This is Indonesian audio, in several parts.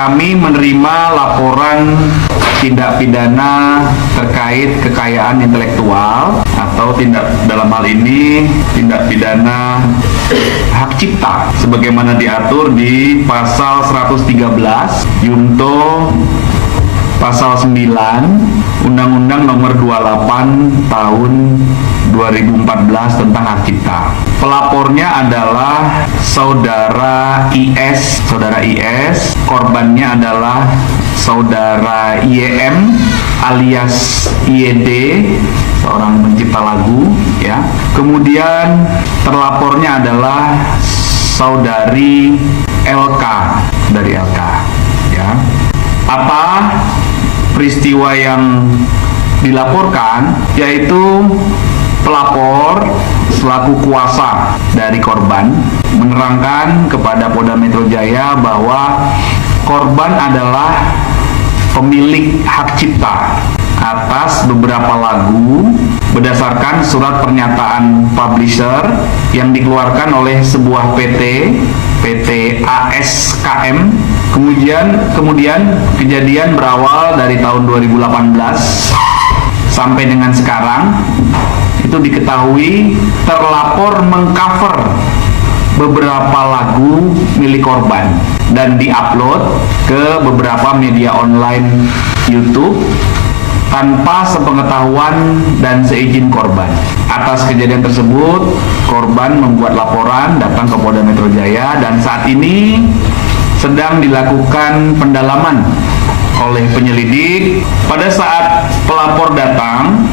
kami menerima laporan tindak pidana terkait kekayaan intelektual atau dalam hal ini tindak pidana hak cipta sebagaimana diatur di pasal 113 Junto pasal 9 Undang-Undang Nomor 28 Tahun 2014 tentang hak cipta. Pelapornya adalah saudara IS, korbannya adalah saudara IEM alias IED, seorang pencipta lagu, ya. Kemudian terlapornya adalah saudari LK dari LK, ya. Apa peristiwa yang dilaporkan, yaitu pelapor selaku kuasa dari korban menerangkan kepada Polda Metro Jaya bahwa korban adalah pemilik hak cipta atas beberapa lagu berdasarkan surat pernyataan publisher yang dikeluarkan oleh sebuah PT ASKM. Kemudian kejadian berawal dari tahun 2018 sampai dengan sekarang. Itu diketahui terlapor mengcover beberapa lagu milik korban dan diupload ke beberapa media online YouTube tanpa sepengetahuan dan seizin korban. Atas kejadian tersebut, korban membuat laporan datang ke Polda Metro Jaya dan saat ini sedang dilakukan pendalaman oleh penyelidik. Pada saat pelapor datang,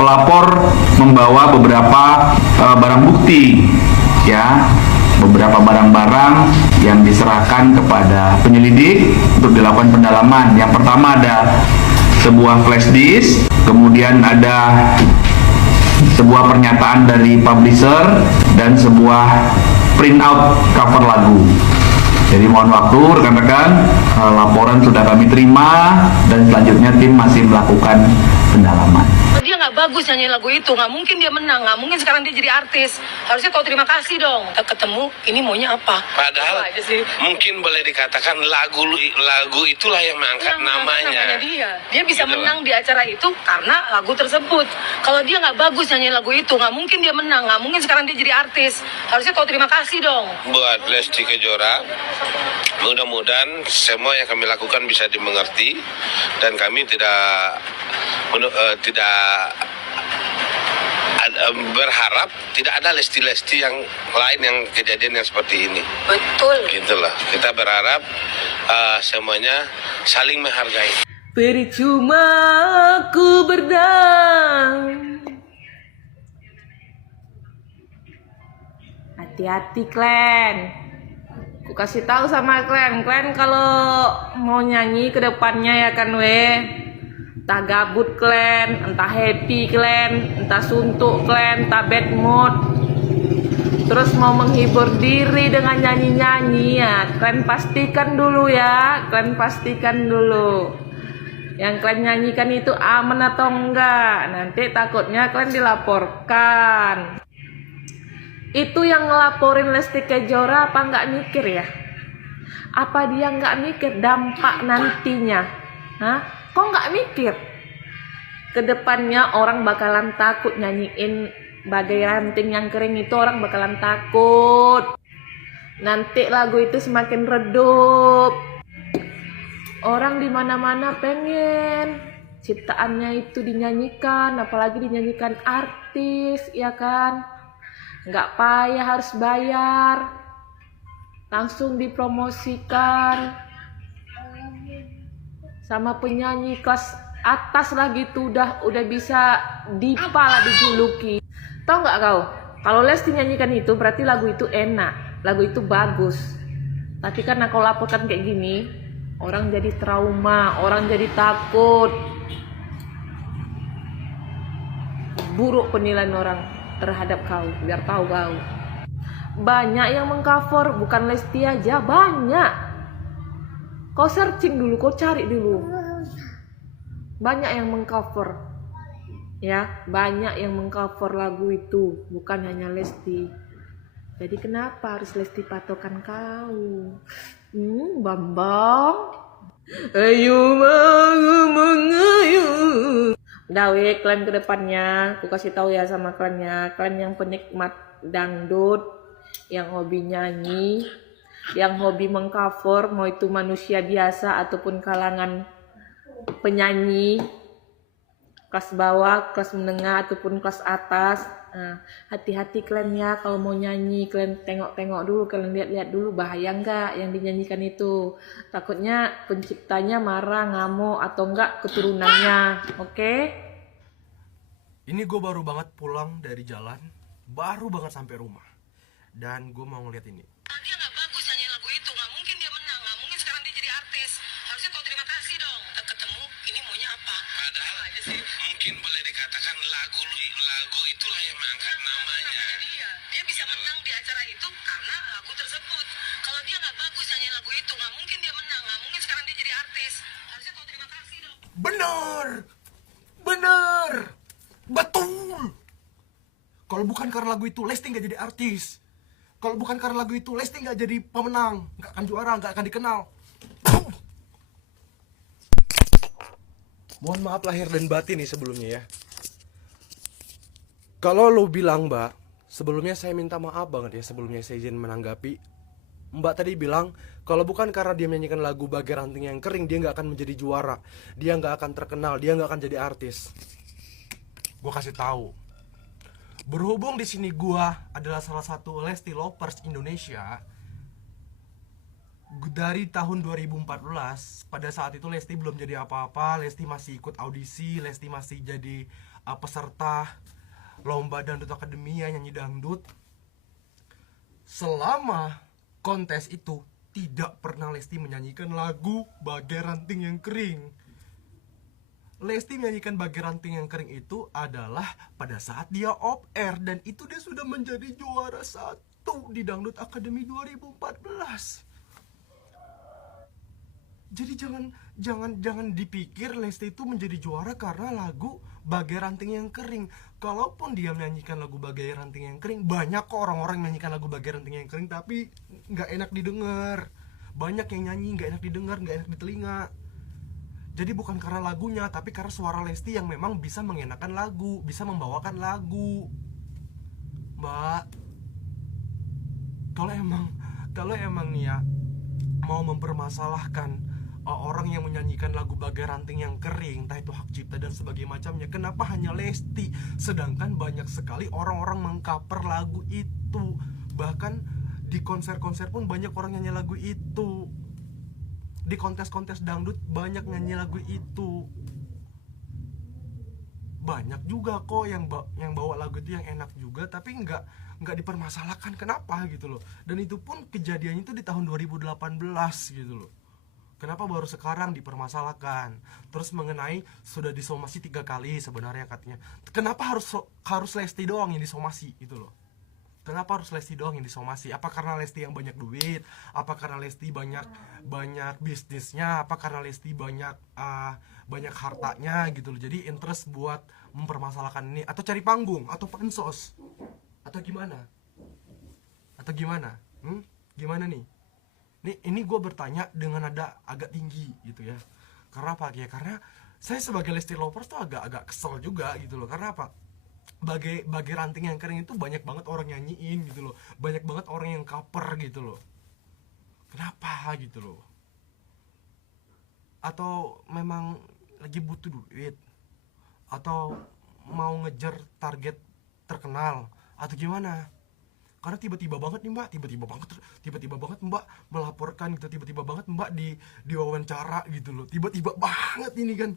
pelapor membawa beberapa barang bukti, ya, beberapa barang-barang yang diserahkan kepada penyelidik untuk dilakukan pendalaman. Yang pertama ada sebuah flash disk, kemudian ada sebuah pernyataan dari publisher dan sebuah print out cover lagu. Jadi mohon waktu rekan-rekan, laporan sudah kami terima dan selanjutnya tim masih melakukan pendalaman. Dia nggak bagus nyanyi lagu itu, nggak mungkin dia menang, nggak mungkin sekarang dia jadi artis. Harusnya tahu terima kasih dong. Kita ketemu, ini maunya apa? Padahal aja sih. Mungkin boleh dikatakan lagu itulah yang mengangkat namanya. Dia bisa gitu menang di acara itu karena lagu tersebut. Kalau dia nggak bagus nyanyi lagu itu, nggak mungkin dia menang, nggak mungkin sekarang dia jadi artis. Harusnya tahu terima kasih dong. Buat Lesti Kejora, mudah-mudahan semua yang kami lakukan bisa dimengerti dan kami tidak berharap tidak ada Lesti-Lesti yang lain yang kejadian yang seperti ini. Betul. Gitulah. Kita berharap semuanya saling menghargai. Percuma ku berdam. Hati-hati, Klen. Ku kasih tahu sama Klen kalau mau nyanyi ke depannya ya kan entah gabut Klen, entah happy Klen, entah suntuk Klen, entah bad mood, terus mau menghibur diri dengan nyanyi-nyanyi ya, Klen pastikan dulu yang Klen nyanyikan itu aman atau enggak. Nanti takutnya Klen dilaporkan. Itu yang ngelaporin Lesti Kejora apa nggak mikir ya? Apa dia nggak mikir dampak nantinya? Kok nggak mikir? Kedepannya orang bakalan takut nyanyiin bagai ranting yang kering itu, orang bakalan takut. Nanti lagu itu semakin redup. Orang di mana-mana pengen ciptaannya itu dinyanyikan, apalagi dinyanyikan artis, ya kan? Nggak payah harus bayar, langsung dipromosikan sama penyanyi kelas atas lagi tuh udah bisa dipa lah dijuluki. Tahu nggak kau? Kalau Lesti nyanyikan itu berarti lagu itu enak, lagu itu bagus. Tapi karena kau laporkan kayak gini, orang jadi trauma, orang jadi takut. Buruk penilaian orang terhadap kau, biar tahu kau. Banyak yang mengcover, bukan Lesti aja, banyak. Kau searching dulu, kau cari dulu. Banyak yang mengcover. Ya, banyak yang mengcover lagu itu, bukan hanya Lesti. Jadi kenapa harus Lesti patokan kau? Bambang. Ayo mengayun. Udah weh, kalian ke depannya, aku kasih tahu ya sama kalian ya. Kalian yang penikmat dangdut, yang hobi nyanyi, yang hobi mengcover, mau itu manusia biasa ataupun kalangan penyanyi, kelas bawah, kelas menengah ataupun kelas atas. Nah, hati-hati kalian ya kalau mau nyanyi, kalian tengok-tengok dulu, kalian lihat-lihat dulu bahaya enggak yang dinyanyikan itu. Takutnya penciptanya marah, ngamuk atau enggak keturunannya. Oke? Ini gue baru banget pulang dari jalan, baru banget sampai rumah, dan gue mau ngeliat ini. Dia nggak bagus nyanyi lagu itu, nggak mungkin dia menang, nggak mungkin sekarang dia jadi artis. Harusnya kau terima kasih dong. Kita ketemu, ini maunya apa? Padahal aja sih. mungkin boleh dikatakan lagu itulah yang mengangkat namanya. Dia bisa menang di acara itu karena lagu tersebut. Kalau dia nggak bagus nyanyi lagu itu, nggak mungkin dia menang, nggak mungkin sekarang dia jadi artis. Harusnya kau terima kasih dong. Bener, bener, betul. Kalau bukan karena lagu itu, Lesti nggak jadi artis. Kalau bukan karena lagu itu, Lesti nggak jadi pemenang, nggak akan juara, nggak akan dikenal. Mohon maaf lahir dan batin nih sebelumnya ya. Kalau lo bilang Mbak, sebelumnya saya minta maaf banget ya sebelumnya saya izin menanggapi. Mbak tadi bilang kalau bukan karena dia menyanyikan lagu Bagai Ranting Yang Kering, dia nggak akan menjadi juara, dia nggak akan terkenal, dia nggak akan jadi artis. Gue kasih tahu. Berhubung di sini gua adalah salah satu Lesti Lovers Indonesia. Dari tahun 2014, pada saat itu Lesti belum jadi apa-apa, Lesti masih ikut audisi, Lesti masih jadi peserta lomba dangdut akademia nyanyi dangdut. Selama kontes itu tidak pernah Lesti menyanyikan lagu Bagai Ranting Yang Kering. Lesti menyanyikan Bagai Ranting Yang Kering itu adalah pada saat dia off air, dan itu dia sudah menjadi juara 1 di Dangdut Akademi 2014. Jadi jangan dipikir Lesti itu menjadi juara karena lagu Bagai Ranting Yang Kering. Kalaupun dia menyanyikan lagu Bagai Ranting Yang Kering, banyak kok orang-orang menyanyikan lagu Bagai Ranting Yang Kering tapi nggak enak didengar. Banyak yang nyanyi nggak enak didengar, nggak enak di telinga. Jadi bukan karena lagunya, tapi karena suara Lesti yang memang bisa mengenakan lagu, bisa membawakan lagu. Mbak, kalau emang nih ya mau mempermasalahkan orang yang menyanyikan lagu Bagai Ranting Yang Kering, entah itu hak cipta dan sebagainya macamnya, kenapa hanya Lesti? Sedangkan banyak sekali orang-orang mengcover lagu itu. Bahkan di konser-konser pun banyak orang nyanyi lagu itu. Di kontes-kontes dangdut banyak nyanyi lagu itu. Banyak juga kok yang bawa lagu itu yang enak juga, tapi nggak dipermasalahkan. Kenapa gitu loh? Dan itu pun kejadiannya itu di tahun 2018 gitu loh. Kenapa baru sekarang dipermasalahkan? Terus mengenai sudah disomasi 3 kali sebenarnya katanya. Kenapa harus Lesti doang yang disomasi gitu loh? Kenapa harus Lesti doang yang disomasi? Apa karena Lesti yang banyak duit? Apa karena Lesti banyak bisnisnya? Apa karena Lesti banyak hartanya gitu loh? Jadi interest buat mempermasalahkan ini, atau cari panggung, atau pansos, atau gimana? Gimana nih? Ini gue bertanya dengan nada agak tinggi gitu ya. Karena apa ya? Karena saya sebagai Lesti Lovers tuh agak kesel juga gitu loh. Karena apa? Bagai Ranting Yang Kering itu banyak banget orang nyanyiin gitu loh. Banyak banget orang yang cover gitu loh. Kenapa gitu loh? Atau memang lagi butuh duit? Atau mau ngejar target terkenal? Atau gimana? Karena tiba-tiba banget nih Mbak, tiba-tiba banget Mbak melaporkan gitu, tiba-tiba banget Mbak di wawancara gitu loh. Tiba-tiba banget ini kan.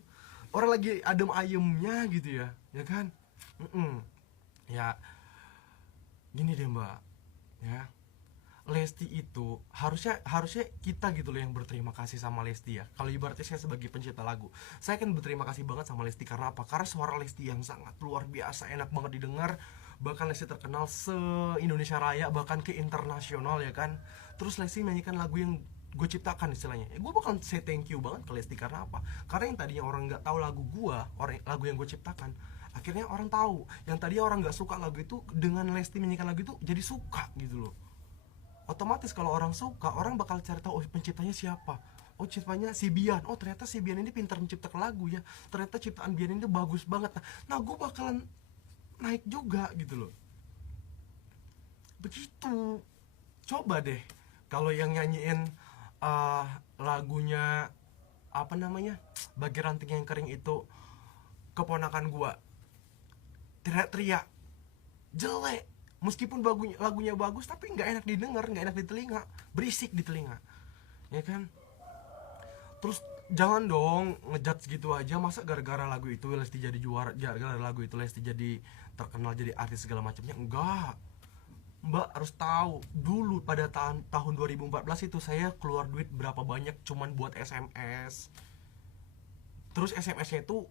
Orang lagi adem ayemnya gitu ya kan? Ya gini deh Mbak, ya. Lesti itu harusnya kita gitu loh yang berterima kasih sama Lesti ya. Kalau ibaratnya saya sebagai pencipta lagu, saya kan berterima kasih banget sama Lesti. Karena apa? Karena suara Lesti yang sangat luar biasa, enak banget didengar. Bahkan Lesti terkenal se-Indonesia Raya, bahkan ke internasional ya kan. Terus Lesti menyanyikan lagu yang gue ciptakan istilahnya. Gue bakal say thank you banget ke Lesti. Karena apa? Karena yang tadinya orang nggak tahu lagu yang gue ciptakan, akhirnya orang tahu. Yang tadinya orang nggak suka lagu itu, dengan Lesti menyanyikan lagu itu jadi suka gitu loh. otomatis kalau orang suka, orang bakal cari tahu, oh penciptanya siapa. Oh ciptanya si Bian. Oh ternyata si Bian ini pintar menciptakan lagu ya. Ternyata ciptaan Bian ini bagus banget. Nah gue bakalan naik juga gitu loh. Begitu. Coba deh kalau yang nyanyiin lagunya apa namanya, Bagi Ranting Yang Kering itu keponakan gua, teriak-teriak jelek, meskipun lagunya bagus tapi nggak enak didengar, nggak enak di telinga, berisik di telinga, ya kan. Terus jangan dong ngejudge gitu aja, masa gara-gara lagu itu Lesti jadi juara, gara-gara lagu itu Lesti jadi terkenal, jadi artis segala macamnya. Enggak, Mbak harus tahu dulu pada tahun 2014 itu saya keluar duit berapa banyak cuman buat SMS. Terus SMS-nya itu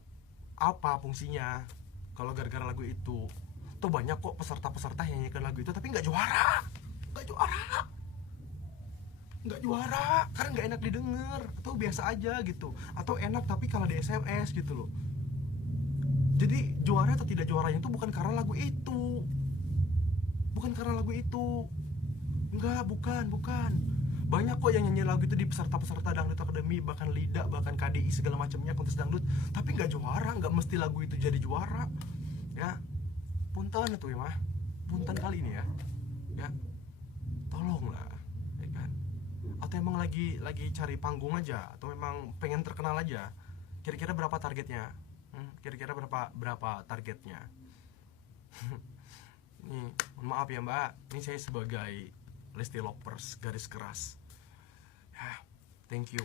apa fungsinya kalau gara-gara lagu itu? Tuh banyak kok peserta-peserta yang nyanyikan lagu itu tapi nggak juara, karena nggak enak didengar, atau biasa aja gitu, atau enak tapi kalah di SMS gitu loh. Jadi juara atau tidak juaranya itu bukan karena lagu itu, enggak, bukan. Banyak kok yang nyanyi lagu itu di peserta-peserta Dangdut Akademi, bahkan LIDA, bahkan KDI segala macamnya, kontes dangdut, tapi nggak juara. Nggak mesti lagu itu jadi juara ya. Punten tuh ya mah, punten kali ini ya, tolonglah ya kan. Atau emang lagi cari panggung aja, atau memang pengen terkenal aja? Kira-kira berapa targetnya? Kira-kira berapa targetnya? Nih, mohon maaf ya Mbak, ini saya sebagai Lesti Lovers garis keras ya, thank you.